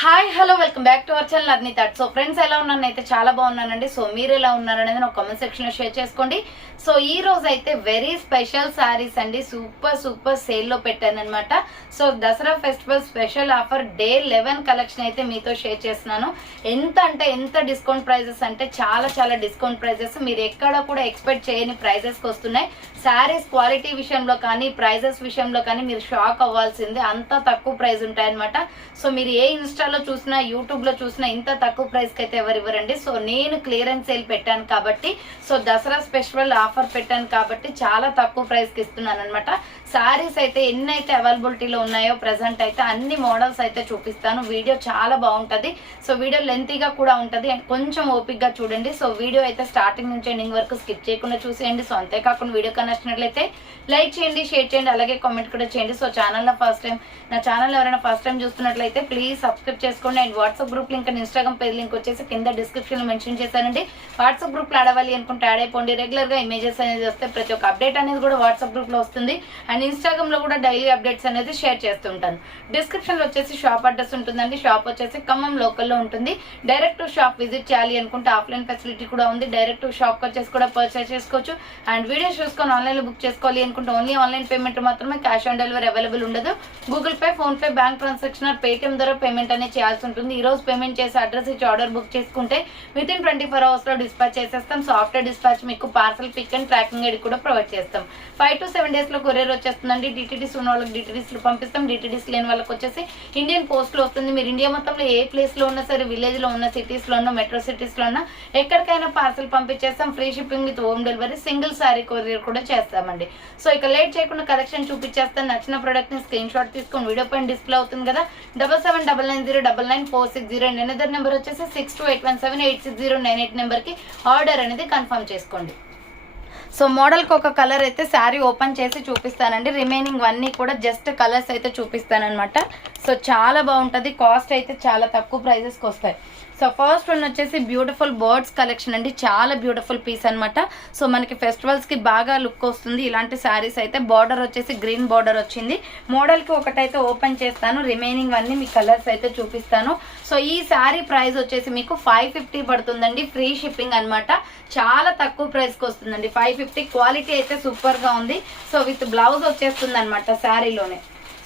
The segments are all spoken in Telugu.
Hi hello welcome back to our channel Arni thought. So friends ఎలా ఉన్నాను అయితే చాలా బాగున్నానండి. సో మీరు ఎలా ఉన్నారనేది నాకు కామెంట్ సెక్షన్ లో షేర్ చేసుకోండి. సో ఈ రోజు అయితే వెరీ స్పెషల్ సారీస్ అండి, సూపర్ సేల్ లో పెట్టాను అనమాట. So Dasara festival special offer day 11 collection అయితే మీతో షేర్ చేస్తున్నాను. ఎంత డిస్కౌంట్ ప్రైజెస్ అంటే చాలా డిస్కౌంట్ ప్రైజెస్, మీరు ఎక్కడ కూడా ఎక్స్పెక్ట్ చేయని ప్రైజెస్ కి వస్తున్నాయి. శారీస్ క్వాలిటీ విషయంలో కానీ ప్రైజెస్ విషయంలో కానీ మీరు షాక్ అవ్వాల్సిందే, అంత తక్కువ ప్రైస్ ఉంటాయన్నమాట. సో మీరు ఏ ఇన్స్టాలో చూసినా యూట్యూబ్ లో చూసినా ఇంత తక్కువ ప్రైస్ కి అయితే ఎవరు ఇవ్వరండి. సో నేను క్లియరెన్స్ సేల్ పెట్టాను కాబట్టి, సో దసరా స్పెషల్ ఆఫర్ పెట్టాను కాబట్టి చాలా తక్కువ ప్రైస్ కి ఇస్తున్నాను అనమాట. శారీస్ అయితే ఎన్నైతే అవైలబిలిటీలో ఉన్నాయో ప్రెసెంట్ అయితే అన్ని మోడల్స్ అయితే చూపిస్తాను. వీడియో చాలా బాగుంటది. సో వీడియో లెంతీగా కూడా ఉంటది అండ్ కొంచెం ఓపిక్ గా చూడండి. సో వీడియో అయితే స్టార్టింగ్ నుంచి ఎండింగ్ వరకు స్కిప్ చేయకుండా చూసేయండి. సో అంతేకాకుండా వీడియో నచ్చినట్లయితే లైక్ చేయండి, షేర్ చేయండి, అలాగే కామెంట్ కూడా చేయండి. సో నా ఛానల్ ఎవరైనా ఫస్ట్ టైం చూస్తున్నట్లయితే ప్లీజ్ సబ్స్క్రైబ్ చేసుకోండి. And WhatsApp group link and Instagram page link వచ్చేసి కింద డిస్క్రిప్షన్ లో మెన్షన్ చేశానండి. వాట్సాప్ గ్రూప్ లో ఆడవాలి అనుకుంటే యాడ్ అయిపోండి. రెగ్యులర్ గా ఇమేజెస్ అనేది వస్తే ప్రతి ఒక్క అప్డేట్ అనేది కూడా వాట్సాప్ గ్రూప్ లో వస్తుంది. అండ్ ఇన్స్టాగ్రామ్ లో కూడా డైలీ అప్డేట్స్ అనేది షేర్ చేస్తుంటాను. డిస్క్రిప్షన్ లో వచ్చేసి షాప్ అడ్రస్ ఉంటుందండి. షాప్ వచ్చేసి ఖమ్మం లోకల్లో ఉంటుంది. డైరెక్ట్ షాప్ విజిట్ చేయాలి అనుకుంటే ఆఫ్లైన్ ఫెసిలిటీ కూడా ఉంది. డైరెక్ట్ షాప్ వచ్చేసి కూడా పర్చేస్ చేసుకోవచ్చు. అండ్ వీడియోస్ చూసుకొని ఆన్లైన్ లో బుక్ చేసుకోవాలి అనుకుంటే ఓన్లీ ఆన్లైన్ పేమెంట్ మాత్రమే, క్యాష్ ఆన్ డెలివరీ అవైలబుల్ ఉండదు. Google Pay, PhonePe, bank transaction or Paytm ద్వారా పేమెంట్ అనేది చేయాల్సి ఉంటుంది. ఈ రోజు పేమెంట్ చేసి అడ్రస్ ఇచ్చి ఆర్డర్ బుక్ చేసుకుంటే విత్ ఇన్ 24 hours లో డిస్పాచ్ చేసేస్తాం. సో ఆఫ్టర్ డిస్పాచ్ మీకు parcel pick and tracking ID కూడా ప్రొవైడ్ చేస్తాం. 5 to 7 days లో కొరియర్ వచ్చేస్తుందండి. డిటిడిస్ ఉన్న వాళ్ళకి డిటిడిస్ లో పంపిస్తాం. డిటిడిస్ లేని వాళ్ళకి వచ్చేసి ఇండియన్ పోస్ట్ లో వస్తుంది. మీరు ఇండియా మొత్తంలో ఏ ప్లేస్ లో ఉన్నా సరే, విలేజ్ లో ఉన్న సిటీస్ లో ఉన్న మెట్రో సిటీస్ లో ఉన్న ఎక్కడికైనా పార్సల్ పంపించేస్తాం. Free shipping with home delivery, single sari courier కూడా చేస్తామండి. సో ఇక లేట్ చేయకుండా కలెక్షన్ చూపించేస్తాను. నచ్చిన ప్రోడక్ట్ ని స్క్రీన్ షాట్ తీసుకొని వీడియో పైన డిస్ప్లే అవుతుంది కదా, 7799099460 అండ్ ఎనదర్ నెంబర్ వచ్చేసి 6281786098 నెంబర్ కి ఆర్డర్ అనేది కన్ఫర్మ్ చేసుకోండి. సో మోడల్కి ఒక కలర్ అయితే శారీ ఓపెన్ చేసి చూపిస్తానండి. రిమైనింగ్ అన్నీ కూడా జస్ట్ కలర్స్ అయితే చూపిస్తానమాట. సో చాలా బాగుంటుంది. కాస్ట్ అయితే చాలా తక్కువ ప్రైజెస్కి వస్తాయి. సో ఫస్ట్ వన్ వచ్చేసి బ్యూటిఫుల్ బర్డ్స్ కలెక్షన్ అండి. చాలా బ్యూటిఫుల్ పీస్ అనమాట. సో మనకి ఫెస్టివల్స్కి బాగా లుక్ వస్తుంది ఇలాంటి శారీస్ అయితే. బార్డర్ వచ్చేసి గ్రీన్ బార్డర్ వచ్చింది. మోడల్కి ఒకటైతే ఓపెన్ చేస్తాను. రిమైనింగ్ అన్ని మీ కలర్స్ అయితే చూపిస్తాను. సో ఈ శారీ ప్రైస్ వచ్చేసి మీకు 550 పడుతుందండి. ఫ్రీ షిప్పింగ్ అనమాట. చాలా తక్కువ ప్రైస్కి వస్తుందండి. 550. క్వాలిటీ అయితే సూపర్గా ఉంది. సో విత్ బ్లౌజ్ వచ్చేస్తుంది అనమాట శారీలోనే.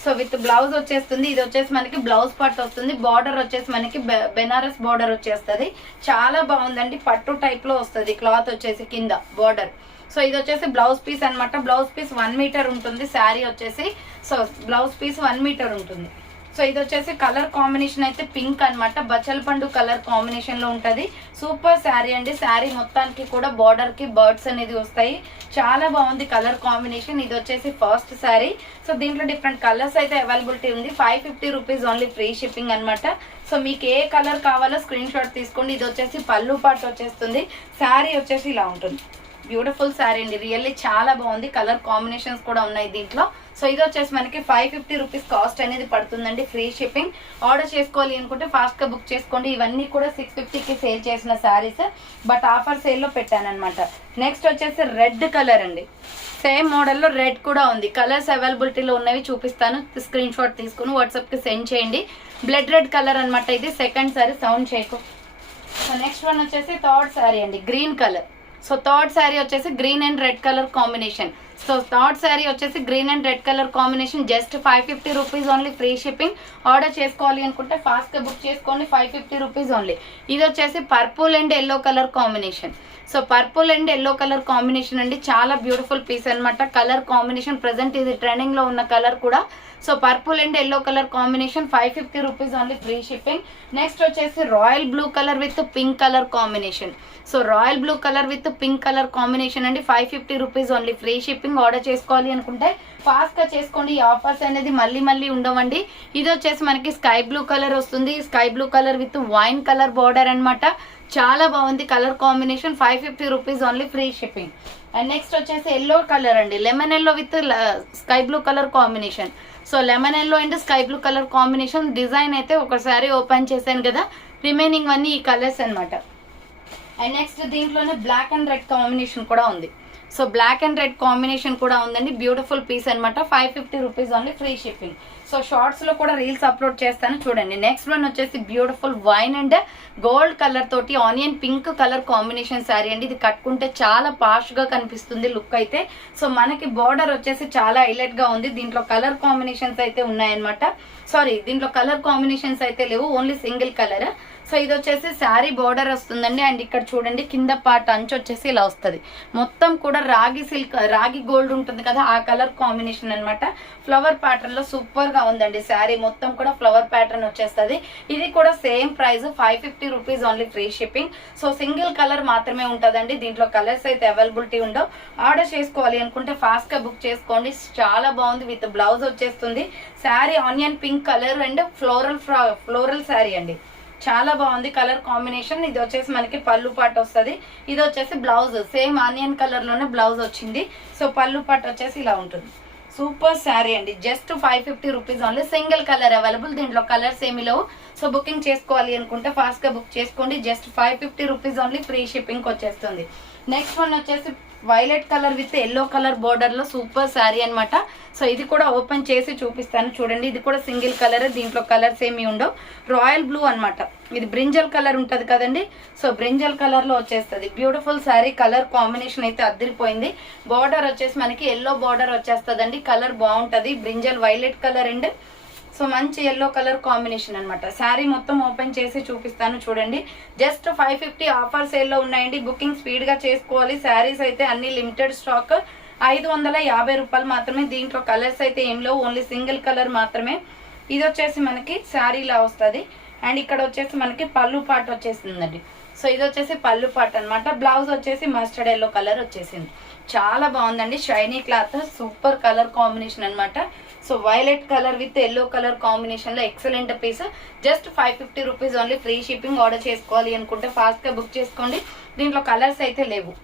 సో విత్ బ్లౌజ్ వచ్చేస్తుంది. ఇది వచ్చేసి మనకి బ్లౌజ్ పార్ట్ వస్తుంది. బార్డర్ వచ్చేసి మనకి బెనారస్ బార్డర్ వచ్చేస్తుంది. చాలా బాగుందండి. పట్టు టైప్ లో వస్తుంది క్లాత్ వచ్చేసి కింద బార్డర్. సో ఇది వచ్చేసి బ్లౌజ్ పీస్ అనమాట. బ్లౌజ్ పీస్ 1 మీటర్ ఉంటుంది. శారీ వచ్చేసి సో బ్లౌజ్ పీస్ 1 మీటర్ ఉంటుంది. సో ఇది వచ్చేసి కలర్ కాంబినేషన్ అయితే పింక్ అనమాట. బచ్చల పండు కలర్ కాంబినేషన్ లో ఉంటది. సూపర్ శారీ అండి. శారీ మొత్తానికి కూడా బార్డర్ కి బర్డ్స్ అనేది వస్తాయి. చాలా బాగుంది కలర్ కాంబినేషన్. ఇది వచ్చేసి ఫస్ట్ శారీ. సో దీంట్లో డిఫరెంట్ కలర్స్ అయితే అవైలబిలిటీ ఉంది. 550 రూపీస్ ఓన్లీ, ఫ్రీ షిప్పింగ్ అనమాట. సో మీకు ఏ కలర్ కావాలో స్క్రీన్ షాట్ తీసుకోండి. ఇది వచ్చేసి పళ్ళు పార్ట్ వచ్చేస్తుంది. శారీ వచ్చేసి ఇలా ఉంటుంది. బ్యూటిఫుల్ శారీ అండి. రియల్లీ చాలా బాగుంది. కలర్ కాంబినేషన్స్ కూడా ఉన్నాయి దీంట్లో. సో ఇది వచ్చేసి మనకి 550 రూపీస్ కాస్ట్ అనేది పడుతుందండి. Free shipping. ఆర్డర్ చేసుకోవాలి అనుకుంటే ఫాస్ట్ గా బుక్ చేసుకోండి. ఇవన్నీ కూడా 650కి సేల్ చేసిన శారీస్, బట్ ఆఫర్ సేల్ లో పెట్టాను అనమాట. నెక్స్ట్ వచ్చేసి రెడ్ కలర్ అండి. సేమ్ మోడల్లో రెడ్ కూడా ఉంది. కలర్స్ అవైలబిలిటీలో ఉన్నవి చూపిస్తాను. స్క్రీన్ షాట్ తీసుకుని వాట్సాప్ కి సెండ్ చేయండి. బ్లడ్ రెడ్ కలర్ అనమాట. ఇది సెకండ్ శారీ. సౌండ్ చేయకు. సో నెక్స్ట్ వన్ వచ్చేసి థర్డ్ శారీ అండి. Green colour. So third sari వచ్చేసి green and red colour combination. So third sari వచ్చేసి green and red colour combination. Just 550 rupees only, free shipping. Order చేసుకోవాలి అనుకుంటే ఫాస్ట్ గా బుక్ చేసుకోండి. 550 రూపీస్ ఓన్లీ. ఇది వచ్చేసి purple and yellow colour combination. So purple and yellow colour combination అండి. చాలా బ్యూటిఫుల్ పీస్ అనమాట. కలర్ కాంబినేషన్ ప్రెసెంట్ ఇది ట్రెండింగ్ లో ఉన్న కలర్ కూడా. So purple and yellow colour combination 550 rupees only, free shipping. Next వచ్చేసి royal blue colour with pink colour combination. So royal blue colour with pink colour combination అండి. 550 rupees only, free shipping. Order చేసుకోవాలి అనుకుంటే ఫాస్ట్ గా చేసుకోండి. ఈ ఆఫర్స్ అనేది మళ్ళీ ఉండవండి. ఇది వచ్చేసి మనకి స్కై బ్లూ కలర్ వస్తుంది. Sky blue colour with wine colour border అనమాట. చాలా బాగుంది colour combination. 550 rupees only, free shipping. And next వచ్చేసి ఎల్లో కలర్ అండి. Lemon yellow with sky blue colour combination. So lemon yellow and sky blue colour combination. Design అయితే ఒకసారి ఓపెన్ చేశాను కదా, రిమైనింగ్ అన్ని ఈ కలర్స్ అనమాట. అండ్ నెక్స్ట్ దీంట్లోనే బ్లాక్ అండ్ రెడ్ కాంబినేషన్ కూడా ఉంది. So black and red combination కూడా ఉందండి. బ్యూటిఫుల్ పీస్ అనమాట. 550 rupees only, free shipping. So shorts లో కూడా రీల్స్ అప్లోడ్ చేస్తాను చూడండి. నెక్స్ట్ వన్ వచ్చేసి beautiful wine and gold colour తోటి onion pink colour combination sari అండి. ఇది కట్టుకుంటే చాలా పాష్ గా కనిపిస్తుంది లుక్ అయితే. సో మనకి బార్డర్ వచ్చేసి చాలా హైలైట్ గా ఉంది. దీంట్లో కలర్ కాంబినేషన్స్ అయితే ఉన్నాయన్నమాట. సారీ, దీంట్లో కలర్ కాంబినేషన్స్ అయితే లేవు, ఓన్లీ సింగిల్ కలర్. సో ఇది వచ్చేసి శారీ బార్డర్ వస్తుందండి. అండ్ ఇక్కడ చూడండి కింద పార్ట్ అంచు వచ్చేసి ఇలా వస్తుంది. మొత్తం కూడా రాగి సిల్క్, రాగి గోల్డ్ ఉంటుంది కదా, ఆ కలర్ కాంబినేషన్ అనమాట. ఫ్లవర్ ప్యాటర్న్ లో సూపర్ గా ఉందండి శారీ. మొత్తం కూడా ఫ్లవర్ ప్యాటర్న్ వచ్చేస్తుంది. ఇది కూడా same price 550 rupees only, free shipping. So single colour మాత్రమే ఉంటుందండి. దీంట్లో కలర్స్ అయితే అవైలబిలిటీ ఉండవు. ఆర్డర్ చేసుకోవాలి అనుకుంటే ఫాస్ట్ గా బుక్ చేసుకోండి. చాలా బాగుంది. విత్ బ్లౌజ్ వచ్చేస్తుంది. Sari onion pink colour and floral sari అండి. చాలా బాగుంది కలర్ కాంబినేషన్. ఇది వచ్చేసి మనకి పళ్ళు పాటు వస్తుంది. ఇది వచ్చేసి బ్లౌజ్ సేమ్ ఆనియన్ కలర్ లోనే బ్లౌజ్ వచ్చింది. సో పళ్ళు పాటు వచ్చేసి ఇలా ఉంటుంది. సూపర్ శారీ అండి. Just 550 rupees only, single colour available. దీంట్లో కలర్స్ ఏమి లేవు. సో బుకింగ్ చేసుకోవాలి అనుకుంటే ఫాస్ట్ గా బుక్ చేసుకోండి. Just 550 rupees only, free shipping వచ్చేస్తుంది. నెక్స్ట్ వన్ వచ్చేసి violet colour with yellow colour border లో సూపర్ శారీ అనమాట. సో ఇది కూడా ఓపెన్ చేసి చూపిస్తాను చూడండి. ఇది కూడా సింగిల్ కలర్, దీంట్లో కలర్స్ ఏమి ఉండవు. రాయల్ బ్లూ అనమాట. ఇది బ్రింజల్ కలర్ ఉంటది కదండి. సో బ్రింజల్ కలర్ లో వచ్చేస్తుంది. బ్యూటిఫుల్ శారీ. కలర్ కాంబినేషన్ అయితే అదిరిపోయింది. బార్డర్ వచ్చేసి మనకి ఎల్లో బార్డర్ వచ్చేస్తుందండి. కలర్ బాగుంటది. Brinjal violet colour and so మంచి ఎల్లో కలర్ కాంబినేషన్ అనమాట. శారీ మొత్తం ఓపెన్ చేసి చూపిస్తాను చూడండి. జస్ట్ 550 ఆఫర్ సేల్ లో ఉన్నాయండి. బుకింగ్ స్పీడ్ గా చేసుకోవాలి. శారీస్ అయితే అన్ని లిమిటెడ్ స్టాక్. 550 రూపాయలు మాత్రమే. దీంట్లో కలర్స్ అయితే ఏం లేవు, ఓన్లీ సింగిల్ కలర్ మాత్రమే. ఇది వచ్చేసి మనకి శారీలా వస్తుంది. అండ్ ఇక్కడ వచ్చేసి మనకి పళ్ళు పాటు వచ్చేసిందండి. సో ఇది వచ్చేసి పళ్ళు పాటు అనమాట. బ్లౌజ్ వచ్చేసి మస్టర్డ్ ఎల్లో కలర్ వచ్చేసింది. చాలా బాగుందండి. Shiny cloth, super colour combination అనమాట. So violet colour with yellow colour combination లో excellent piece. Just 550 rupees only, free shipping. Order చేసుకోవాలి అనుకుంటే ఫాస్ట్ గా బుక్ చేసుకోండి. దీంట్లో కలర్స్ అయితే లేవు.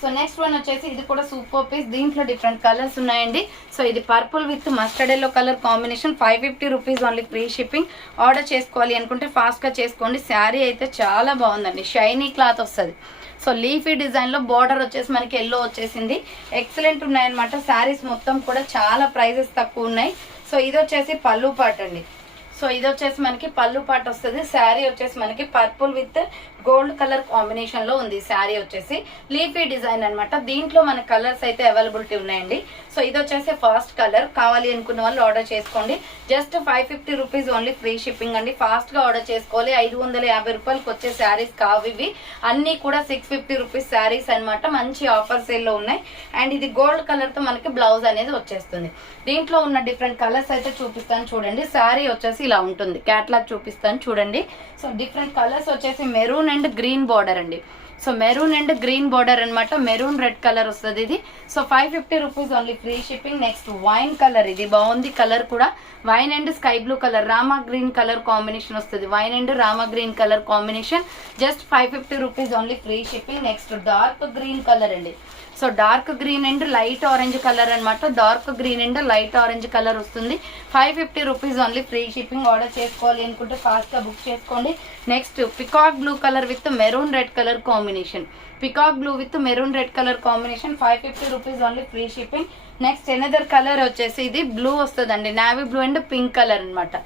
సో నెక్స్ట్ వన్ వచ్చేసి ఇది కూడా సూపర్ పీస్. దీంట్లో డిఫరెంట్ కలర్స్ ఉన్నాయండి. సో ఇది purple with mustard yellow colour combination. 550 rupees only, free shipping. Order చేసుకోవాలి అనుకుంటే ఫాస్ట్ గా చేసుకోండి. శారీ అయితే చాలా బాగుందండి. షైనీ క్లాత్ వస్తుంది. సో లీఫీ డిజైన్ లో బార్డర్ వచ్చేసి మనకి ఎల్లో వచ్చేసింది. ఎక్సలెంట్ ఉన్నాయన్నమాట. శారీస్ మొత్తం కూడా చాలా ప్రైజెస్ తక్కువ ఉన్నాయి. సో ఇది వచ్చేసి పళ్ళు పాట్ అండి. సో ఇది వచ్చేసి మనకి పళ్ళు పాట్ వస్తుంది. శారీ వచ్చేసి మనకి purple with gold colour combination లో ఉంది. శారీ వచ్చేసి లీఫీ డిజైన్ అనమాట. దీంట్లో మన కలర్స్ అయితే అవైలబిలిటీ ఉన్నాయండి. సో ఇది వచ్చేసి ఫస్ట్ కలర్. కావాలి అనుకున్న వాళ్ళు ఆర్డర్ చేసుకోండి. Just 550 rupees only, free shipping అండి. ఫాస్ట్ గా ఆర్డర్ చేసుకోవాలి. 550 రూపాయలకి వచ్చే శారీస్ కావు ఇవి. అన్ని కూడా 650 రూపీస్ శారీస్ అనమాట. మంచి ఆఫర్ సేల్ లో ఉన్నాయి. అండ్ ఇది గోల్డ్ కలర్ తో మనకి బ్లౌజ్ అనేది వచ్చేస్తుంది. దీంట్లో ఉన్న డిఫరెంట్ కలర్స్ అయితే చూపిస్తాను చూడండి. శారీ వచ్చేసి ఇలా ఉంటుంది. క్యాట్లాగ్ చూపిస్తాను చూడండి. సో డిఫరెంట్ కలర్స్ వచ్చేసి మెరూన్ అండ్ గ్రీన్ బార్డర్ అండి. So maroon and green border అనమాట. మెరూన్ రెడ్ కలర్ వస్తుంది ఇది. So 550 rupees only, free shipping. Next wine colour. ఇది బాగుంది కలర్ కూడా. Wine and sky blue colour, Rama green colour combination వస్తుంది. Wine and Rama green colour combination. Just 550 rupees only, free shipping. Next dark green colour అండి. So dark green and light orange colour అనమాట. Dark green and light orange colour వస్తుంది. 550 rupees only, free shipping. Order చేసుకోవాలి అనుకుంటే ఫాస్ట్ గా బుక్ చేసుకోండి. Next peacock blue colour with maroon red colour combination. Peacock blue with maroon red colour combination. 550 rupees only, free shipping. Next another colour వచ్చేసి ఇది బ్లూ వస్తుందండి. Navy blue and pink colour అనమాట.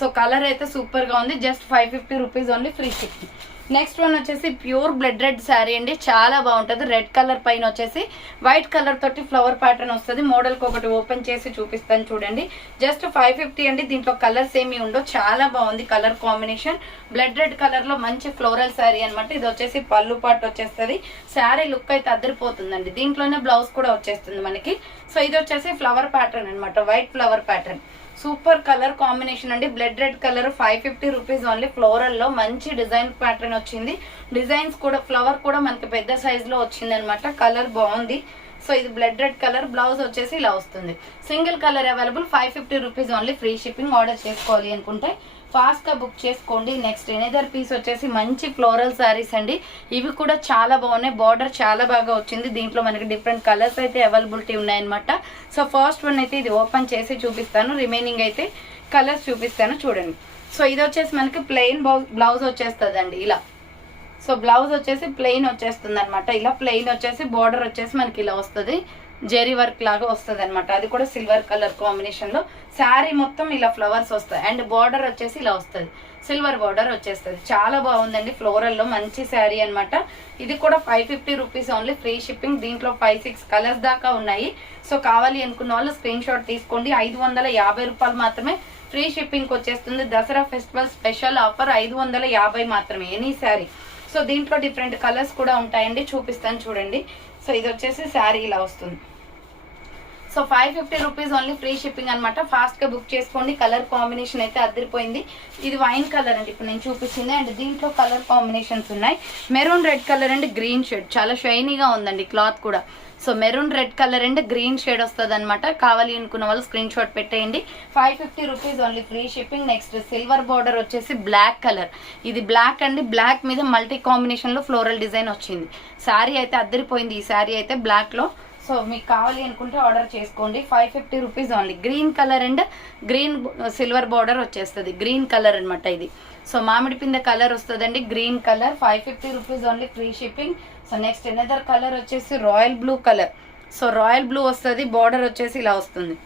సో కలర్ అయితే సూపర్ గా ఉంది. Just 550 rupees only, free shipping. Next one వచ్చేసి ప్యూర్ బ్లడ్ రెడ్ శారీ అండి. చాలా బాగుంటుంది. రెడ్ కలర్ పైన వచ్చేసి వైట్ కలర్ తోటి ఫ్లవర్ ప్యాటర్న్ వస్తుంది. మోడల్ కి ఒకటి ఓపెన్ చేసి చూపిస్తాను చూడండి. జస్ట్ 550 అండి. దీంట్లో కలర్స్ ఏమి ఉండవు. చాలా బాగుంది colour combination. Blood red colour లో మంచి ఫ్లోరల్ శారీ అనమాట. ఇది వచ్చేసి పళ్ళు పాటు వచ్చేస్తుంది. శారీ లుక్ అయితే అదిరిపోతుందండి. దీంట్లోనే బ్లౌజ్ కూడా వచ్చేస్తుంది మనకి. సో ఇది వచ్చేసి ఫ్లవర్ ప్యాటర్న్ అనమాట. White flower pattern. Super colour combination అండి. Blood red colour. 550 rupees only. Floral లో మంచి డిజైన్ ప్యాటర్న్ వచ్చింది. డిజైన్స్ కూడా ఫ్లవర్ కూడా మనకి పెద్ద సైజ్ లో వచ్చింది అనమాట. కలర్ బాగుంది. సో ఇది బ్లడ్ రెడ్ కలర్. బ్లౌజ్ వచ్చేసి ఇలా వస్తుంది. Single colour available. 550 rupees only, free shipping. Order చేసుకోవాలి అనుకుంటే ఫాస్ట్ గా బుక్ చేసుకోండి. నెక్స్ట్ ఎనదర్ పీస్ వచ్చేసి మంచి ఫ్లోరల్ శారీస్ అండి. ఇవి కూడా చాలా బాగున్నాయి. బార్డర్ చాలా బాగా వచ్చింది. దీంట్లో మనకి డిఫరెంట్ కలర్స్ అయితే అవైలబిలిటీ ఉన్నాయన్నమాట. సో ఫస్ట్ వన్ అయితే ఇది ఓపెన్ చేసి చూపిస్తాను. రిమైనింగ్ అయితే కలర్స్ చూపిస్తాను చూడండి. సో ఇది వచ్చేసి మనకి ప్లెయిన్ బ్లౌజ్ వచ్చేస్తుంది అండి ఇలా. సో బ్లౌజ్ వచ్చేసి ప్లెయిన్ వచ్చేస్తుంది అనమాట. ఇలా ప్లెయిన్ వచ్చేసి బార్డర్ వచ్చేసి మనకి ఇలా వస్తుంది, జెరీ వర్క్ లాగా వస్తుంది అనమాట. అది కూడా సిల్వర్ కలర్ కాంబినేషన్ లో. శారీ మొత్తం ఇలా ఫ్లవర్స్ వస్తాయి అండ్ బార్డర్ వచ్చేసి ఇలా వస్తుంది, సిల్వర్ బార్డర్ వచ్చేస్తుంది. చాలా బాగుందండి, ఫ్లోరల్ లో మంచి శారీ అనమాట. ఇది కూడా 550 రూపీస్ ఓన్లీ, ఫ్రీ షిప్పింగ్. దీంట్లో 5-6 కలర్స్ దాకా ఉన్నాయి. సో కావాలి అనుకున్న వాళ్ళు స్క్రీన్ షాట్ తీసుకోండి. 550 రూపాయలు మాత్రమే ఫ్రీ షిప్పింగ్ వచ్చేస్తుంది. దసరా ఫెస్టివల్ స్పెషల్ ఆఫర్ 550 మాత్రమే ఎనీ శారీ. సో దీంట్లో డిఫరెంట్ కలర్స్ కూడా ఉంటాయండి, చూపిస్తాను చూడండి. సో ఇది వచ్చేసి శారీ ఇలా వస్తుంది. So 550 rupees only, free shipping అనమాట. ఫాస్ట్ గా బుక్ చేసుకోండి. కలర్ కాంబినేషన్ అయితే అదిరిపోయింది. ఇది వైన్ కలర్ అండి ఇప్పుడు నేను చూపించింది. అండ్ దీంట్లో కలర్ కాంబినేషన్స్ ఉన్నాయి. Maroon red colour and green shade, చాలా షైనీగా ఉందండి క్లాత్ కూడా. So maroon red colour and green shade వస్తుంది అనమాట. కావాలి అనుకున్న వాళ్ళు స్క్రీన్ షాట్ పెట్టేయండి. 550 rupees only, free shipping. Next silver border వచ్చేసి బ్లాక్ కలర్. ఇది బ్లాక్ అండి, బ్లాక్ మీద మల్టీ కాంబినేషన్ లో ఫ్లోరల్ డిజైన్ వచ్చింది. శారీ అయితే అద్దరిపోయింది. ఈ శారీ అయితే బ్లాక్ లో. సో మీకు కావాలి అనుకుంటే ఆర్డర్ చేసుకోండి. 550 rupees only. Green colour and green silver border వచ్చేస్తుంది, గ్రీన్ కలర్ అనమాట ఇది. సో మామిడి పిందె కలర్ వస్తుందండి, green colour. 550 rupees only, free shipping. So next another colour వచ్చేసి royal blue colour. So royal blue వస్తుంది, బార్డర్ వచ్చేసి ఇలా వస్తుంది.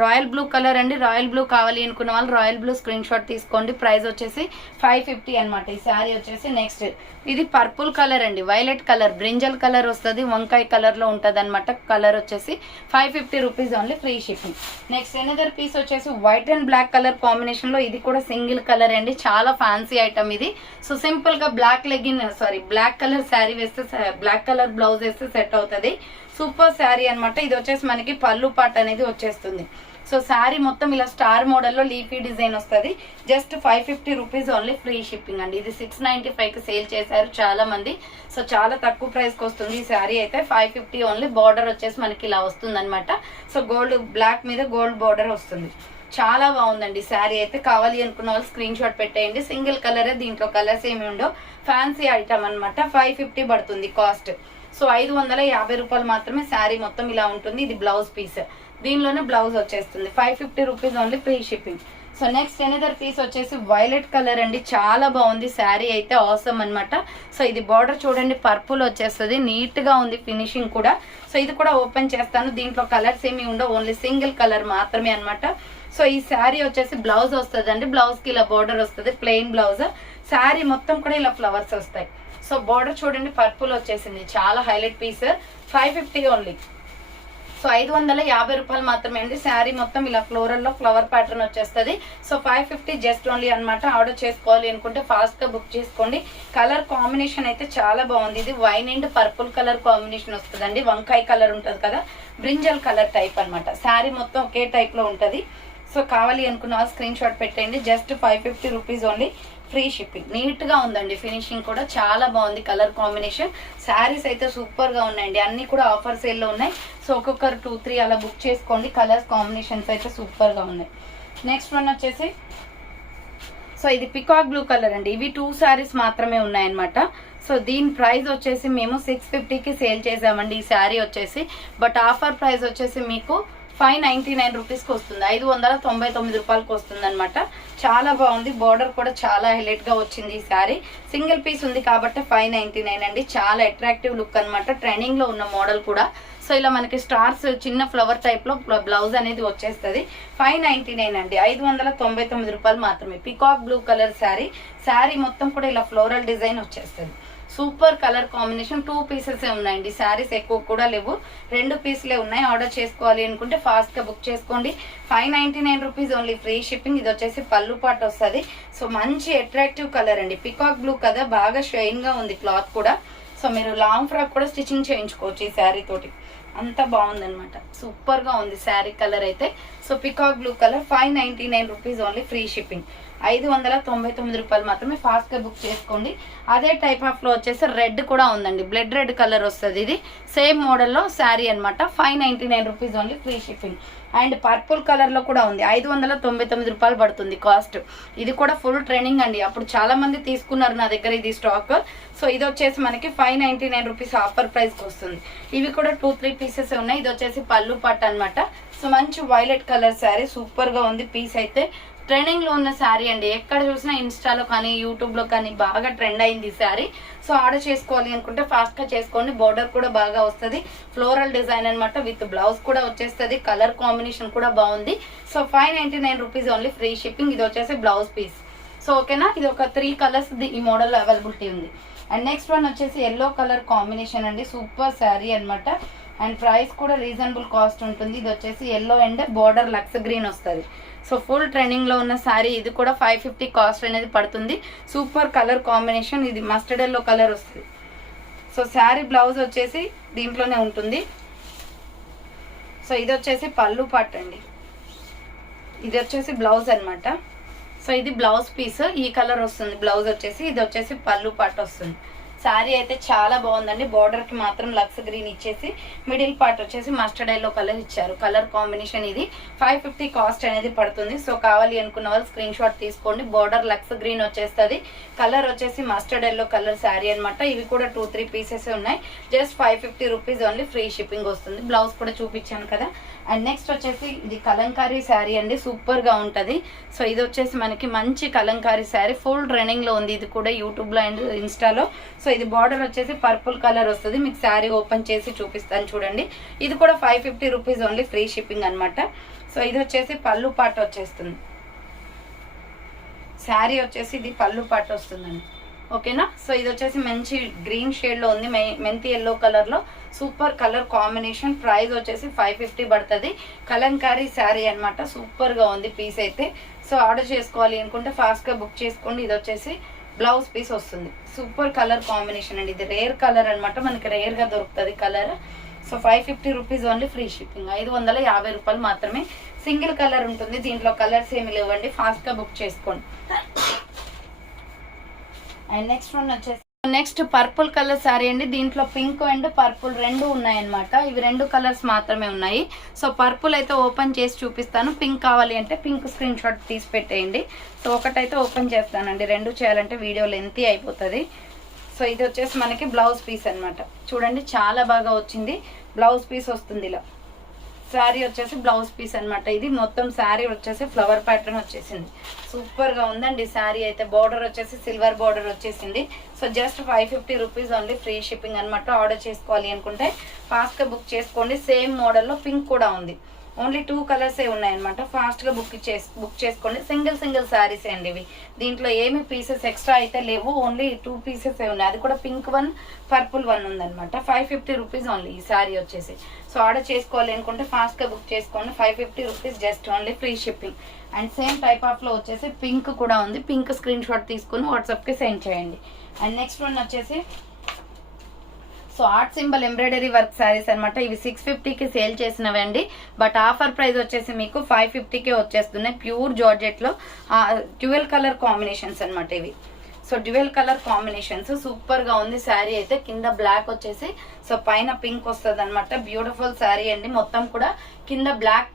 రాయల్ బ్లూ కలర్ అండి. రాయల్ బ్లూ కావాలి అనుకున్న వాళ్ళు రాయల్ బ్లూ స్క్రీన్ షాట్ తీసుకోండి. ప్రైస్ వచ్చేసి 550 అనమాట ఈ శారీ వచ్చేసి. నెక్స్ట్ ఇది పర్పుల్ కలర్ అండి, వైలెట్ కలర్, బ్రింజల్ కలర్ వస్తుంది, వంకాయ కలర్ లో ఉంటది అనమాట. కలర్ వచ్చేసి 550 rupees only, free shipping. Next another piece వచ్చేసి white and black colour combination లో. ఇది కూడా సింగిల్ కలర్ అండి, చాలా ఫ్యాన్సీ ఐటమ్ ఇది. సో సింపుల్ గా black legging black colour sari వేస్తే, బ్లాక్ కలర్ బ్లౌజ్ వేస్తే సెట్ అవుతుంది. సూపర్ శారీ అనమాట. ఇది వచ్చేసి మనకి పళ్ళు పాట అనేది వచ్చేస్తుంది. సో శారీ మొత్తం ఇలా స్టార్ మోడల్లో లీఫీ డిజైన్ వస్తుంది. Just 550 rupees only, free shipping అండి. ఇది 695 కి సేల్ చేశారు చాలా మంది. సో చాలా తక్కువ ప్రైస్ కి వస్తుంది ఈ శారీ అయితే. 550 ఓన్లీ. బార్డర్ వచ్చేసి మనకి ఇలా వస్తుంది అనమాట. సో గోల్డ్ బ్లాక్ మీద గోల్డ్ బార్డర్ వస్తుంది. చాలా బాగుందండి శారీ అయితే. కావాలి అనుకున్న వాళ్ళు స్క్రీన్ షాట్ పెట్టేయండి. సింగిల్ కలరే, దీంట్లో కలర్స్ ఏమి ఉండవు. ఫ్యాన్సీ ఐటమ్ అనమాట. 550 పడుతుంది కాస్ట్. సో 550 రూపాయలు మాత్రమే. శారీ మొత్తం ఇలా ఉంటుంది. ఇది బ్లౌజ్ పీస్, దీనిలోనే బ్లౌజ్ వచ్చేస్తుంది. 550 rupees only, free shipping. So next another piece వచ్చేసి వైలెట్ కలర్ అండి, చాలా బాగుంది శారీ అయితే, ఆసమ్ అనమాట. సో ఇది బార్డర్ చూడండి, పర్పుల్ వచ్చేస్తుంది, నీట్ గా ఉంది ఫినిషింగ్ కూడా. సో ఇది కూడా ఓపెన్ చేస్తాను. దీంట్లో కలర్స్ ఏమి ఉండవు, ఓన్లీ సింగిల్ కలర్ మాత్రమే అనమాట. సో ఈ శారీ వచ్చేసి బ్లౌజ్ వస్తుంది అండి. బ్లౌజ్ కి ఇలా బార్డర్ వస్తుంది, ప్లెయిన్ బ్లౌజ్. శారీ మొత్తం కూడా ఇలా ఫ్లవర్స్ వస్తాయి. సో బార్డర్ చూడండి, పర్పుల్ వచ్చేసింది, చాలా హైలైట్ పీస్. 550 ఓన్లీ. సో 550 రూపాయలు మాత్రమే అండి. శారీ మొత్తం ఇలా ఫ్లోరల్ లో ఫ్లవర్ ప్యాటర్న్ వచ్చేస్తుంది. సో 550 జస్ట్ ఓన్లీ అనమాట. ఆర్డర్ చేసుకోవాలి అనుకుంటే ఫాస్ట్ గా బుక్ చేసుకోండి. కలర్ కాంబినేషన్ అయితే చాలా బాగుంది. ఇది wine and purple colour combination వస్తుందండి. వంకాయ కలర్ ఉంటది కదా, బ్రింజల్ కలర్ టైప్ అనమాట. శారీ మొత్తం ఒకే టైప్ లో ఉంటది. సో కావాలి అనుకున్న స్క్రీన్ షాట్ పెట్టండి. Just 550 rupees only, free shipping. Neat గా ఉందండి, ఫినిషింగ్ కూడా చాలా బాగుంది. కలర్ కాంబినేషన్, శారీస్ అయితే సూపర్ గా ఉన్నాయండి. అన్ని కూడా ఆఫర్ సేల్ లో ఉన్నాయి. సో ఒక్కొక్కరు 2-3 అలా బుక్ చేసుకోండి. కలర్స్ కాంబినేషన్స్ అయితే సూపర్ గా ఉన్నాయి. నెక్స్ట్ వన్ వచ్చేసి, సో ఇది పికాక్ బ్లూ కలర్ అండి. ఇవి 2 శారీస్ మాత్రమే ఉన్నాయన్నమాట. సో దీని ప్రైస్ వచ్చేసి మేము 650కి సేల్ చేసామండి ఈ శారీ వచ్చేసి. బట్ ఆఫర్ ప్రైస్ వచ్చేసి మీకు 599 రూపీస్కి వస్తుంది, 599 రూపాయలకి వస్తుంది అనమాట. చాలా బాగుంది. బార్డర్ కూడా చాలా హైలైట్ గా వచ్చింది ఈ శారీ. సింగిల్ పీస్ ఉంది కాబట్టి 599 అండి. చాలా అట్రాక్టివ్ లుక్ అనమాట. ట్రెండింగ్ లో ఉన్న మోడల్ కూడా. సో ఇలా మనకి స్టార్స్ చిన్న ఫ్లవర్ టైప్ లో బ్లౌజ్ అనేది వచ్చేస్తుంది. 599 అండి, 599 రూపాయలు మాత్రమే. Peacock blue colour sari. Sari మొత్తం కూడా ఇలా ఫ్లోరల్ డిజైన్ వచ్చేస్తుంది. Super colour combination. 2 పీసెస్ ఉన్నాయండి. శారీస్ ఎక్కువ కూడా లేవు, 2 పీసులే ఉన్నాయి. ఆర్డర్ చేసుకోవాలి అనుకుంటే ఫాస్ట్ గా బుక్ చేసుకోండి. 599 రూపీస్ ఓన్లీ, ఫ్రీ షిప్పింగ్. ఇది వచ్చేసి పళ్ళు పాటు వస్తుంది. సో మంచి అట్రాక్టివ్ కలర్ అండి. పికాక్ బ్లూ కదా, బాగా షైన్ గా ఉంది క్లాత్ కూడా. సో మీరు లాంగ్ ఫ్రాక్ కూడా స్టిచ్చింగ్ చేయించుకోవచ్చు ఈ శారీ తోటి, అంత బాగుంది అనమాట. సూపర్ గా ఉంది శారీ కలర్ అయితే. So peacock blue colour, 599 rupees only, free shipping. 599 రూపాయలు మాత్రమే. ఫాస్ట్ గా బుక్ చేసుకోండి. అదే టైప్ ఆఫ్ లో వచ్చేసి రెడ్ కూడా ఉందండి, బ్లడ్ రెడ్ కలర్ వస్తుంది. ఇది సేమ్ మోడల్లో శారీ అనమాట. 599 rupees only, free shipping. And purple colour లో కూడా ఉంది, 599 రూపాయలు పడుతుంది కాస్ట్. ఇది కూడా ఫుల్ ట్రెండింగ్ అండి, అప్పుడు చాలా మంది తీసుకున్నారు నా దగ్గర ఇది స్టాక్. సో ఇది వచ్చేసి మనకి 599 రూపీస్ ఆఫర్ ప్రైస్ కి వస్తుంది. ఇవి కూడా 2-3 పీసెస్ ఉన్నాయి. ఇది వచ్చేసి పళ్ళు పట్టు అనమాట. సో మంచి వైలెట్ కలర్ శారీ, సూపర్ గా ఉంది పీస్ అయితే. ట్రెండింగ్ లో ఉన్న శారీ అండి. ఎక్కడ చూసినా ఇన్స్టాలో కానీ యూట్యూబ్ లో కానీ బాగా ట్రెండ్ అయింది ఈ శారీ. సో ఆర్డర్ చేసుకోవాలి అనుకుంటే ఫాస్ట్ గా చేసుకోండి. బోర్డర్ కూడా బాగా వస్తుంది, ఫ్లోరల్ డిజైన్ అనమాట, విత్ బ్లౌజ్ కూడా వచ్చేస్తుంది. కలర్ కాంబినేషన్ కూడా బాగుంది. So 599 rupees only, free shipping. ఇది వచ్చేసి బ్లౌజ్ పీస్. సో ఓకేనా, ఇది ఒక 3 కలర్స్ ఈ మోడల్ అవైలబిలిటీ ఉంది. అండ్ నెక్స్ట్ వన్ వచ్చేసి ఎల్లో కలర్ కాంబినేషన్ అండి, సూపర్ శారీ అనమాట. అండ్ ప్రైస్ కూడా రీజనబుల్ కాస్ట్ ఉంటుంది. ఇది వచ్చేసి yellow and border lux green వస్తుంది. సో ఫుల్ ట్రెండింగ్ లో ఉన్న శారీ. ఇది కూడా 550 కాస్ట్ అనేది పడుతుంది. Super colour combination. ఇది మస్టర్డ్ ఎల్లో కలర్ వస్తుంది. సో శారీ బ్లౌజ్ వచ్చేసి దీంట్లోనే ఉంటుంది. సో ఇది వచ్చేసి పళ్ళు పార్ట్ అండి, ఇది వచ్చేసి బ్లౌజ్ అనమాట. సో ఇది బ్లౌజ్ పీస్, ఈ కలర్ వస్తుంది బ్లౌజ్ వచ్చేసి. ఇది వచ్చేసి పళ్ళు పార్ట్ వస్తుంది. శారీ అయితే చాలా బాగుందండి. బార్డర్ కి మాత్రం లక్స్ గ్రీన్ ఇచ్చేసి మిడిల్ పార్ట్ వచ్చేసి మస్టర్డ్ ఎల్లో కలర్ ఇచ్చారు. Colour combination. ఇది 550 కాస్ట్ అనేది పడుతుంది. సో కావాలి అనుకున్న వాళ్ళు స్క్రీన్ షాట్ తీసుకోండి. బార్డర్ లక్స్ గ్రీన్ వచ్చేస్తుంది. కలర్ వచ్చేసి మస్టర్డ్ ఎల్లో కలర్ శారీ అనమాట. ఇవి కూడా 2-3 పీసెస్ ఉన్నాయి. Just 550 rupees only, free shipping వస్తుంది. బ్లౌజ్ కూడా చూపించాను కదా. అండ్ నెక్స్ట్ వచ్చేసి ఇది కలంకారీ శారీ అండి, సూపర్ గా ఉంటది. సో ఇది వచ్చేసి మనకి మంచి కలంకారీ శారీ, ఫుల్ ట్రెండింగ్ లో ఉంది. ఇది కూడా యూట్యూబ్ లో అండ్ ఇన్స్టాలో. సో ఇది బార్డర్ వచ్చేసి పర్పుల్ కలర్ వస్తుంది. మీకు శారీ ఓపెన్ చేసి చూపిస్తాను చూడండి. ఇది కూడా 550 రూపీస్ ఓన్లీ, ఫ్రీ షిప్పింగ్ అనమాట. సో ఇది వచ్చేసి పళ్ళు పాట వచ్చేస్తుంది. శారీ వచ్చేసి ఇది పళ్ళు పాట వస్తుందండి, ఓకేనా. సో ఇది వచ్చేసి మంచి గ్రీన్ షేడ్ లో ఉంది, మెంతి ఎల్లో కలర్ లో, సూపర్ కలర్ కాంబినేషన్. ప్రైస్ వచ్చేసి 550 పడుతుంది. కలంకారీ శారీ అనమాట, సూపర్ గా ఉంది పీస్ అయితే. సో ఆర్డర్ చేసుకోవాలి అనుకుంటే ఫాస్ట్ గా బుక్ చేసుకోండి. ఇది వచ్చేసి బ్లౌజ్ పీస్ వస్తుంది. సూపర్ కలర్ కాంబినేషన్ అండి. ఇది రేర్ కలర్ అనమాట, మనకి రేర్ గా దొరుకుతుంది colour. So 550 rupees only, free shipping. 550 రూపాయలు మాత్రమే. సింగిల్ కలర్ ఉంటుంది, దీంట్లో కలర్స్ ఏమి లేవండి. ఫాస్ట్ గా బుక్ చేసుకోండి. అండ్ నెక్స్ట్ వన్ వచ్చేసి నెక్స్ట్ పర్పుల్ కలర్ శారీ అండి. దీంట్లో పింక్ అండ్ పర్పుల్ రెండు ఉన్నాయన్నమాట. ఇవి 2 కలర్స్ మాత్రమే ఉన్నాయి. సో పర్పుల్ అయితే ఓపెన్ చేసి చూపిస్తాను. పింక్ కావాలి అంటే పింక్ స్క్రీన్ షాట్ తీసి పెట్టేయండి. సో ఒకటైతే ఓపెన్ చేస్తానండి, 2 చేయాలంటే వీడియో లెంతీ అయిపోతుంది. సో ఇది వచ్చేసి మనకి బ్లౌజ్ పీస్ అనమాట. చూడండి చాలా బాగా వచ్చింది. బ్లౌజ్ పీస్ వస్తుంది ఇలా. శారీ వచ్చేసి బ్లౌజ్ పీస్ అనమాట. ఇది మొత్తం శారీ వచ్చేసి ఫ్లవర్ ప్యాటర్న్ వచ్చేసింది. సూపర్ గా ఉందండి శారీ అయితే. బార్డర్ వచ్చేసి సిల్వర్ బార్డర్ వచ్చేసింది. So just 550 rupees only, free shipping అనమాట. ఆర్డర్ చేసుకోవాలి అనుకుంటే ఫాస్ట్ గా బుక్ చేసుకోండి. సేమ్ మోడల్లో పింక్ కూడా ఉంది. ఓన్లీ 2 కలర్స్ ఏ ఉన్నాయన్నమాట. ఫాస్ట్ గా బుక్ చేసుకోండి. సింగిల్ శారీస్ అండి ఇవి. దీంట్లో ఏమి పీసెస్ ఎక్స్ట్రా అయితే లేవు, ఓన్లీ 2 పీసెస్ ఏ ఉన్నాయి. అది కూడా పింక్ 1 పర్పుల్ 1 ఉందన్నమాట. 550 రూపీస్ ఓన్లీ ఈ శారీ వచ్చేసి. సో ఆర్డర్ చేసుకోవాలి అనుకుంటే ఫాస్ట్ గా బుక్ చేసుకోండి. 550 rupees just only, free shipping. And same type of లో వచ్చేసి పింక్ కూడా ఉంది. పింక్ స్క్రీన్ షాట్ తీసుకుని వాట్సాప్ కి సెండ్ చేయండి. అండ్ నెక్స్ట్ వన్ వచ్చేసి so art symbol embroidery work saris అనమాట. ఇవి 650కి సేల్ చేసినవి అండి. బట్ ఆఫర్ ప్రైస్ వచ్చేసి మీకు 550కే వచ్చేస్తున్నాయి. ప్యూర్ జార్జెట్ లో డ్యూయల్ కలర్ కాంబినేషన్స్ అనమాట ఇవి. So dual colour combinations, super గా ఉంది శారీ అయితే. కింద బ్లాక్ వచ్చేసి సో పైన పింక్ వస్తుంది అనమాట. బ్యూటిఫుల్ శారీ అండి. మొత్తం కూడా కింద బ్లాక్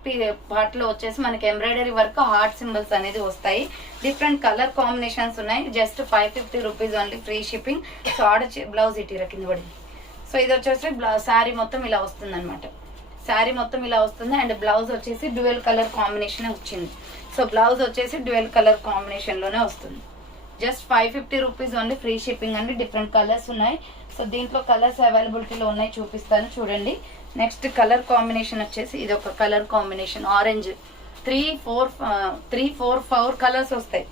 పార్ట్ లో వచ్చేసి మనకి ఎంబ్రాయిడరీ వర్క్ హార్ట్ సింబల్స్ అనేది వస్తాయి. డిఫరెంట్ కలర్ కాంబినేషన్స్ ఉన్నాయి. Just 550 rupees only, free shipping. So order blouse ఇటీరా కింద పడింది. సో ఇది వచ్చేసి శారీ మొత్తం ఇలా వస్తుంది అనమాట. శారీ మొత్తం ఇలా వస్తుంది. అండ్ బ్లౌజ్ వచ్చేసి డ్యూయల్ కలర్ కాంబినేషన్ వచ్చింది. సో బ్లౌజ్ వచ్చేసి డ్యూయల్ కలర్ కాంబినేషన్ లోనే వస్తుంది. Just 550 rupees only, free shipping అండి. డిఫరెంట్ కలర్స్ ఉన్నాయి. సో దీంట్లో కలర్స్ అవైలబిలిటీలో ఉన్నాయి, చూపిస్తాను చూడండి. నెక్స్ట్ కలర్ కాంబినేషన్ వచ్చేసి ఇది ఒక కలర్ కాంబినేషన్ ఆరెంజ్. 3, 4 కలర్స్ వస్తాయి.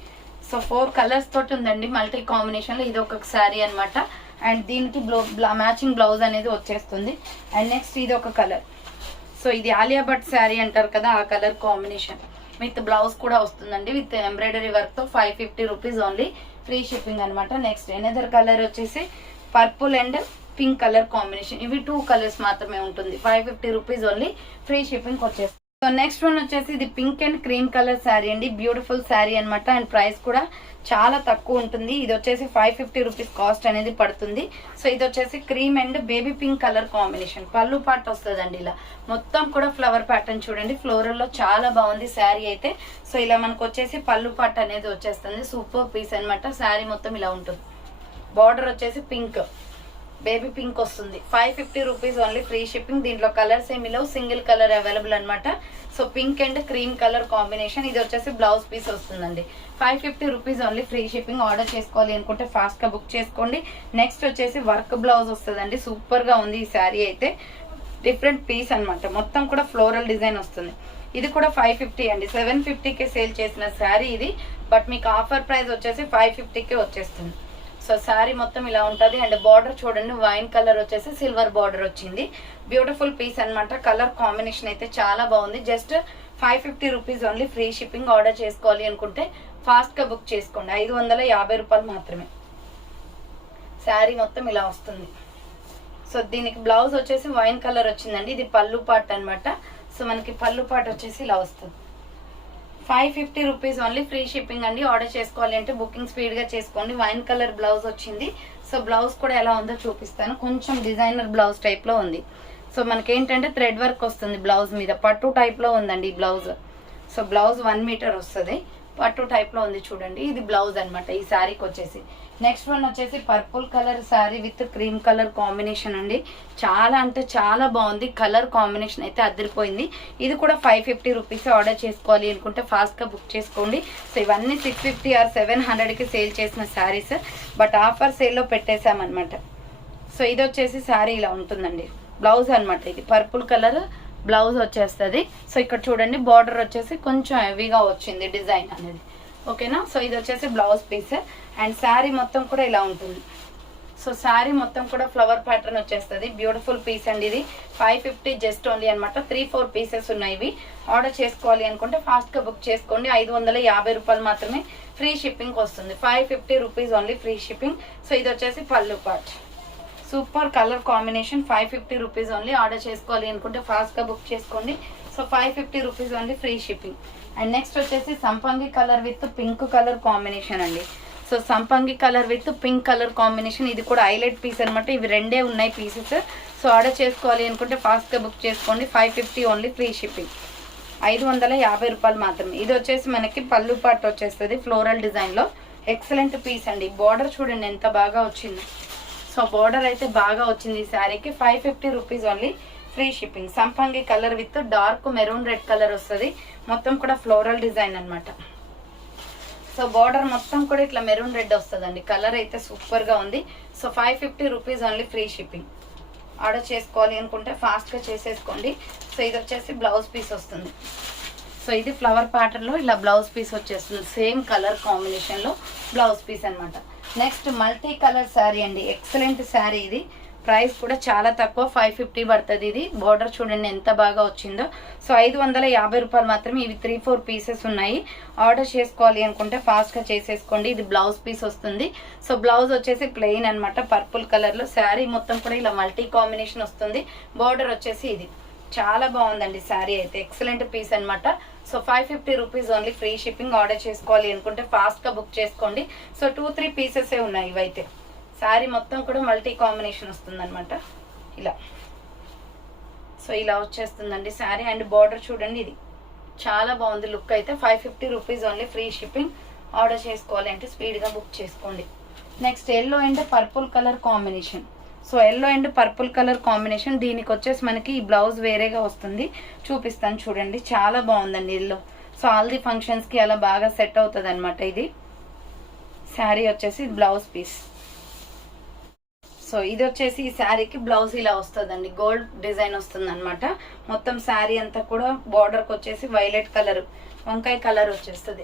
సో 4 కలర్స్ తోటి ఉందండి మల్టీ కాంబినేషన్ లో. ఇది ఒక శారీ అనమాట. అండ్ దీనికి మ్యాచింగ్ బ్లౌజ్ అనేది వచ్చేస్తుంది. అండ్ నెక్స్ట్ ఇది ఒక కలర్. సో ఇది ఆలియా భట్ శారీ అంటారు కదా, ఆ కలర్ కాంబినేషన్ విత్ బ్లౌజ్ కూడా వస్తుందండి. విత్ ఎంబ్రాయిడరీ వర్క్ తో 550 రూపీస్ ఓన్లీ, ఫ్రీ షిప్పింగ్ అనమాట. నెక్స్ట్ ఎనదర్ కలర్ వచ్చేసి purple and pink colour combination. ఇవి 2 కలర్స్ మాత్రమే ఉంటుంది. 550 రూపీస్ ఓన్లీ, ఫ్రీ షిప్పింగ్ వచ్చేస్తుంది. సో నెక్స్ట్ వన్ వచ్చేసి ఇది pink and cream colour sari అండి. బ్యూటిఫుల్ శారీ అనమాట. అండ్ ప్రైస్ కూడా చాలా తక్కువ ఉంటుంది. ఇది వచ్చేసి 550 రూపీస్ కాస్ట్ అనేది పడుతుంది. సో ఇది వచ్చేసి cream and baby pink colour combination. పళ్ళు పార్ట్ వస్తుందండి ఇలా. మొత్తం కూడా ఫ్లవర్ ప్యాటర్న్ చూడండి. ఫ్లోరల్ లో చాలా బాగుంది శారీ అయితే. సో ఇలా మనకు వచ్చేసి పళ్ళు పార్ట్ అనేది వచ్చేస్తుంది. సూపర్ పీస్ అనమాట. శారీ మొత్తం ఇలా ఉంటుంది. బార్డర్ వచ్చేసి పింక్, బేబీ పింక్ వస్తుంది. 550 రూపీస్ ఓన్లీ, ఫ్రీ షిప్పింగ్. దీంట్లో కలర్స్ ఏమి లేవు, సింగిల్ కలర్ అవైలబుల్ అనమాట. So pink and cream colour combination. ఇది వచ్చేసి బ్లౌజ్ పీస్ వస్తుందండి. 550 rupees only, free shipping. Order చేసుకోవాలి అనుకుంటే ఫాస్ట్గా బుక్ చేసుకోండి. నెక్స్ట్ వచ్చేసి వర్క్ బ్లౌజ్ వస్తుందండి. సూపర్గా ఉంది ఈ శారీ అయితే. డిఫరెంట్ పీస్ అనమాట, మొత్తం కూడా ఫ్లోరల్ డిజైన్ వస్తుంది. ఇది కూడా 550 అండి. 750కి సేల్ చేసిన శారీ ఇది, బట్ మీకు ఆఫర్ ప్రైస్ వచ్చేసి 550కి వచ్చేస్తుంది. సో శారీ మొత్తం ఇలా ఉంటుంది. అండ్ బార్డర్ చూడండి, వైన్ కలర్ వచ్చేసి సిల్వర్ బార్డర్ వచ్చింది. బ్యూటిఫుల్ పీస్ అనమాట. కలర్ కాంబినేషన్ అయితే చాలా బాగుంది. Just 550 rupees only, free shipping. Order చేసుకోవాలి అనుకుంటే ఫాస్ట్గా బుక్ చేసుకోండి. 550 రూపాయలు మాత్రమే. శారీ మొత్తం ఇలా వస్తుంది. సో దీనికి బ్లౌజ్ వచ్చేసి వైన్ కలర్ వచ్చిందండి. ఇది పళ్ళు పార్ట్ అనమాట. సో మనకి పళ్ళు పార్ట్ వచ్చేసి ఇలా వస్తుంది. 550 రూపీస్ ఓన్లీ, ఫ్రీ షిప్పింగ్ అండి. ఆర్డర్ చేసుకోవాలి అంటే బుకింగ్ స్పీడ్గా చేసుకోండి. వైన్ కలర్ బ్లౌజ్ వచ్చింది. సో బ్లౌజ్ కూడా ఎలా ఉందో చూపిస్తాను. కొంచెం డిజైనర్ బ్లౌజ్ టైప్లో ఉంది. సో మనకి ఏంటంటే థ్రెడ్ వర్క్ వస్తుంది బ్లౌజ్ మీద. పట్టు టైప్లో ఉందండి ఈ బ్లౌజ్. సో బ్లౌజ్ 1 మీటర్ వస్తుంది, పట్టు టైప్లో ఉంది చూడండి. ఇది బ్లౌజ్ అనమాట ఈ శారీకి వచ్చేసి. నెక్స్ట్ వన్ వచ్చేసి purple colour sari with cream colour combination అండి. చాలా అంటే చాలా బాగుంది. కలర్ కాంబినేషన్ అయితే అదిరిపోయింది. ఇది కూడా 550 రూపీస్. ఆర్డర్ చేసుకోవాలి అనుకుంటే ఫాస్ట్గా బుక్ చేసుకోండి. సో ఇవన్నీ 650 ఆర్ 700కి సేల్ చేసిన శారీస్, బట్ ఆఫర్ సేల్లో పెట్టేశామన్నమాట. సో ఇది వచ్చేసి శారీ ఇలా ఉంటుందండి. బ్లౌజ్ అనమాట ఇది. పర్పుల్ కలర్ బ్లౌజ్ వచ్చేస్తుంది. సో ఇక్కడ చూడండి, బార్డర్ వచ్చేసి కొంచెం హెవీగా వచ్చింది డిజైన్ అనేది. ఓకేనా. సో ఇది వచ్చేసి బ్లౌజ్ పీస్. అండ్ శారీ మొత్తం కూడా ఇలా ఉంటుంది. సో శారీ మొత్తం కూడా ఫ్లవర్ ప్యాటర్న్ వచ్చేస్తుంది. బ్యూటిఫుల్ పీస్ అండి ఇది. 550 జస్ట్ ఓన్లీ అనమాట. 3-4 పీసెస్ ఉన్నాయి ఇవి. ఆర్డర్ చేసుకోవాలి అనుకుంటే ఫాస్ట్గా బుక్ చేసుకోండి. 550 రూపాయలు మాత్రమే, ఫ్రీ షిప్పింగ్ వస్తుంది. 550 rupees only, free shipping. So ఇది వచ్చేసి పళ్ళు part. Super colour combination. 550 rupees only. Order చేసుకోవాలి అనుకుంటే ఫాస్ట్గా బుక్ చేసుకోండి. So 550 rupees only, free shipping. And next వచ్చేసి సంపంగి colour with pink colour combination అండి. సో సంపంగి colour with pink colour combination. ఇది కూడా హైలైట్ పీస్ అనమాట. ఇవి రెండే ఉన్నాయి పీసెస్. సో ఆర్డర్ చేసుకోవాలి అనుకుంటే ఫాస్ట్గా బుక్ చేసుకోండి. 550 ఓన్లీ, ఫ్రీ షిప్పింగ్. 550 రూపాయలు మాత్రమే. ఇది వచ్చేసి మనకి పళ్ళు పార్ట్ వచ్చేస్తుంది ఫ్లోరల్ డిజైన్లో. ఎక్సలెంట్ పీస్ అండి. బార్డర్ చూడండి ఎంత బాగా వచ్చింది. సో బార్డర్ అయితే బాగా వచ్చింది ఈ శారీకి. 550 రూపీస్ ఓన్లీ, ఫ్రీ షిప్పింగ్. సంపంగి colour with dark maroon red colour వస్తుంది. మొత్తం కూడా ఫ్లోరల్ డిజైన్ అనమాట. సో బార్డర్ మొత్తం కూడా ఇట్లా మెరూన్ రెడ్ వస్తుందండి. కలర్ అయితే సూపర్గా ఉంది. So 550 rupees only, free shipping. Order చేసుకోవాలి అనుకుంటే ఫాస్ట్గా చేసేసుకోండి. సో ఇది వచ్చేసి బ్లౌజ్ పీస్ వస్తుంది. సో ఇది ఫ్లవర్ ప్యాటర్న్లో ఇలా బ్లౌజ్ పీస్ వచ్చేస్తుంది. సేమ్ కలర్ కాంబినేషన్లో బ్లౌజ్ పీస్ అనమాట. నెక్స్ట్ మల్టీ కలర్ శారీ అండి. ఎక్సలెంట్ శారీ ఇది. ప్రైస్ కూడా చాలా తక్కువ, 550 పడుతుంది ఇది. బార్డర్ చూడండి ఎంత బాగా వచ్చిందో. సో 550 రూపాయలు మాత్రమే. ఇవి 3-4 పీసెస్ ఉన్నాయి. ఆర్డర్ చేసుకోవాలి అనుకుంటే ఫాస్ట్గా చేసేసుకోండి. ఇది బ్లౌజ్ పీస్ వస్తుంది. సో బ్లౌజ్ వచ్చేసి ప్లెయిన్ అనమాట, పర్పుల్ కలర్లో. శారీ మొత్తం కూడా ఇలా మల్టీ కాంబినేషన్ వస్తుంది. బార్డర్ వచ్చేసి ఇది. చాలా బాగుందండి శారీ అయితే. ఎక్సలెంట్ పీస్ అనమాట. So 550 rupees only, free shipping. Order చేసుకోవాలి అనుకుంటే ఫాస్ట్గా బుక్ చేసుకోండి. సో 2-3 పీసెసే ఉన్నాయి ఇవైతే. శారీ మొత్తం కూడా మల్టీ కాంబినేషన్ వస్తుంది అనమాట ఇలా. సో ఇలా వచ్చేస్తుందండి శారీ. అండ్ బార్డర్ చూడండి, ఇది చాలా బాగుంది లుక్ అయితే. 550 rupees only, free shipping. Order చేసుకోవాలి అంటే స్పీడ్గా బుక్ చేసుకోండి. Next yellow and purple colour combination. So yellow and purple colour combination. దీనికి వచ్చేసి మనకి ఈ బ్లౌజ్ వేరేగా వస్తుంది, చూపిస్తాను చూడండి. చాలా బాగుందండి ఎల్లో. సో హల్దీ ఫంక్షన్స్కి అలా బాగా సెట్ అవుతుంది అనమాట ఇది. శారీ వచ్చేసి బ్లౌజ్ పీస్. సో ఇది వచ్చేసి ఈ శారీకి బ్లౌజ్ ఇలా వస్తుందండి. గోల్డ్ డిజైన్ వస్తుంది అనమాట. మొత్తం శారీ అంతా కూడా బార్డర్కి వచ్చేసి వైలెట్ కలర్, వంకాయ కలర్ వచ్చేస్తుంది.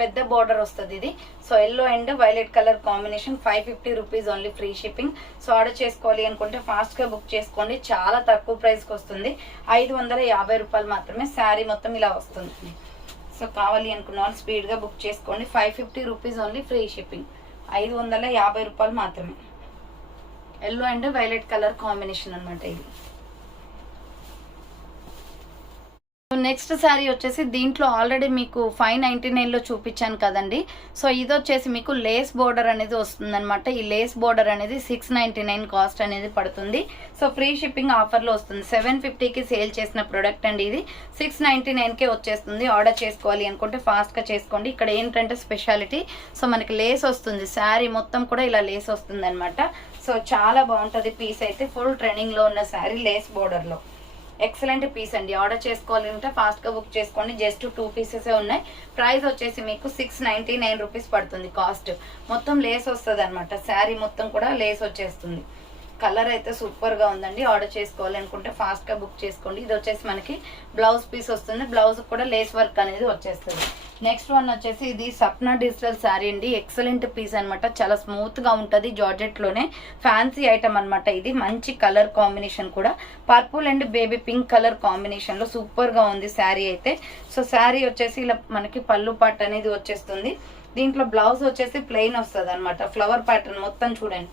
పెద్ద బార్డర్ వస్తుంది ఇది. So yellow and violet colour combination. 550 rupees only, free shipping. So order చేసుకోవాలి అనుకుంటే ఫాస్ట్గా బుక్ చేసుకోండి. చాలా తక్కువ ప్రైస్కి వస్తుంది. 550 రూపాయలు మాత్రమే. శారీ మొత్తం ఇలా వస్తుంది. సో కావాలి అనుకున్న వాళ్ళు స్పీడ్గా బుక్ చేసుకోండి. 550 రూపీస్ ఓన్లీ, ఫ్రీ షిప్పింగ్. 550 రూపాయలు మాత్రమే. Yellow and violet colour combination అనమాట ఇది. నెక్స్ట్ శారీ వచ్చేసి దీంట్లో ఆల్రెడీ మీకు 599లో చూపించాను కదండి. సో ఇది వచ్చేసి మీకు లేస్ బోర్డర్ అనేది వస్తుందన్నమాట. ఈ లేస్ బోర్డర్ అనేది 699 కాస్ట్ అనేది పడుతుంది. సో ఫ్రీ షిప్పింగ్ ఆఫర్లో వస్తుంది. 750కి సేల్ చేసిన ప్రోడక్ట్ అండి ఇది. 699కే వచ్చేస్తుంది. ఆర్డర్ చేసుకోవాలి అనుకుంటే ఫాస్ట్గా చేసుకోండి. ఇక్కడ ఏంటంటే స్పెషాలిటీ, సో మనకి లేస్ వస్తుంది, శారీ మొత్తం కూడా ఇలా లేస్ వస్తుంది అనమాట. సో చాలా బాగుంటుంది పీస్ అయితే. ఫుల్ ట్రెండింగ్లో ఉన్న శారీ లేస్ బోర్డర్లో ఎక్సలెంట్ పీస్ అండి. ఆర్డర్ చేసుకోవాలి అంటే ఫాస్ట్గా బుక్ చేసుకోండి. జస్ట్ 2 పీసెస్ ఉన్నాయి. ప్రైస్ వచ్చేసి మీకు 699 రూపీస్ పడుతుంది కాస్ట్. మొత్తం లేస్ వస్తుంది అనమాట. శారీ మొత్తం కూడా లేస్ వచ్చేస్తుంది. కలర్ అయితే సూపర్గా ఉందండి. ఆర్డర్ చేసుకోవాలి అనుకుంటే ఫాస్ట్గా బుక్ చేసుకోండి. ఇది వచ్చేసి మనకి బ్లౌజ్ పీస్ వస్తుంది. బ్లౌజ్ కూడా లేస్ వర్క్ అనేది వచ్చేస్తుంది. నెక్స్ట్ వన్ వచ్చేసి ఇది సప్నా డిజిటల్ శారీ అండి. ఎక్సలెంట్ పీస్ అనమాట. చాలా స్మూత్గా ఉంటుంది. జార్జెట్లోనే ఫ్యాన్సీ ఐటమ్ అనమాట. ఇది మంచి కలర్ కాంబినేషన్ కూడా purple and baby pink colour కాంబినేషన్లో సూపర్గా ఉంది శారీ అయితే. సో శారీ వచ్చేసి ఇలా మనకి పళ్ళు పాట్ అనేది వచ్చేస్తుంది. దీంట్లో బ్లౌజ్ వచ్చేసి ప్లెయిన్ వస్తుంది అనమాట. ఫ్లవర్ ప్యాటర్న్ మొత్తం చూడండి.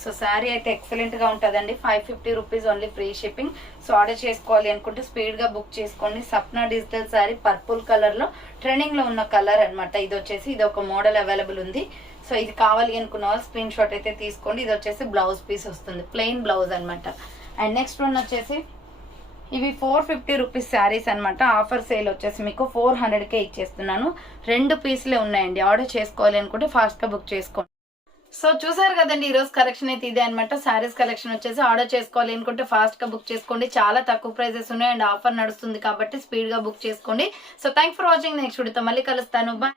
సో శారీ అయితే ఎక్సలెంట్గా ఉంటుందండి. 550 rupees only free shipping. So order చేసుకోవాలి అనుకుంటే స్పీడ్గా బుక్ చేసుకోండి. సప్నా డిజిటల్ శారీ పర్పుల్ కలర్లో ట్రెండింగ్లో ఉన్న కలర్ అనమాట. ఇది వచ్చేసి ఇది ఒక మోడల్ అవైలబుల్ ఉంది. సో ఇది కావాలి అనుకున్న వాళ్ళు స్క్రీన్ షాట్ అయితే తీసుకోండి. ఇది వచ్చేసి బ్లౌజ్ పీస్ వస్తుంది, ప్లెయిన్ బ్లౌజ్ అనమాట. అండ్ నెక్స్ట్ వన్ వచ్చేసి ఇవి 450 రూపీస్ శారీస్ అనమాట. ఆఫర్ సేల్ వచ్చేసి మీకు 400కే ఇచ్చేస్తున్నాను. 2 పీసులే ఉన్నాయండి. ఆర్డర్ చేసుకోవాలి అనుకుంటే ఫాస్ట్గా బుక్ చేసుకోండి. సో చూసారు కదండి, ఈరోజు కలెక్షన్ అయితే ఇదే అనమాట. శారీస్ కలెక్షన్ వచ్చేసి ఆర్డర్ చేసుకోవాలి అనుకుంటే ఫాస్ట్ గా బుక్ చేసుకోండి. చాలా తక్కువ ప్రైజెస్ ఉన్నాయి అండ్ ఆఫర్ నడుస్తుంది కాబట్టి స్పీడ్ గా బుక్ చేసుకోండి. So thanks for watching. Next వీడియోతో మళ్ళీ కలుస్తాను. బాయ్.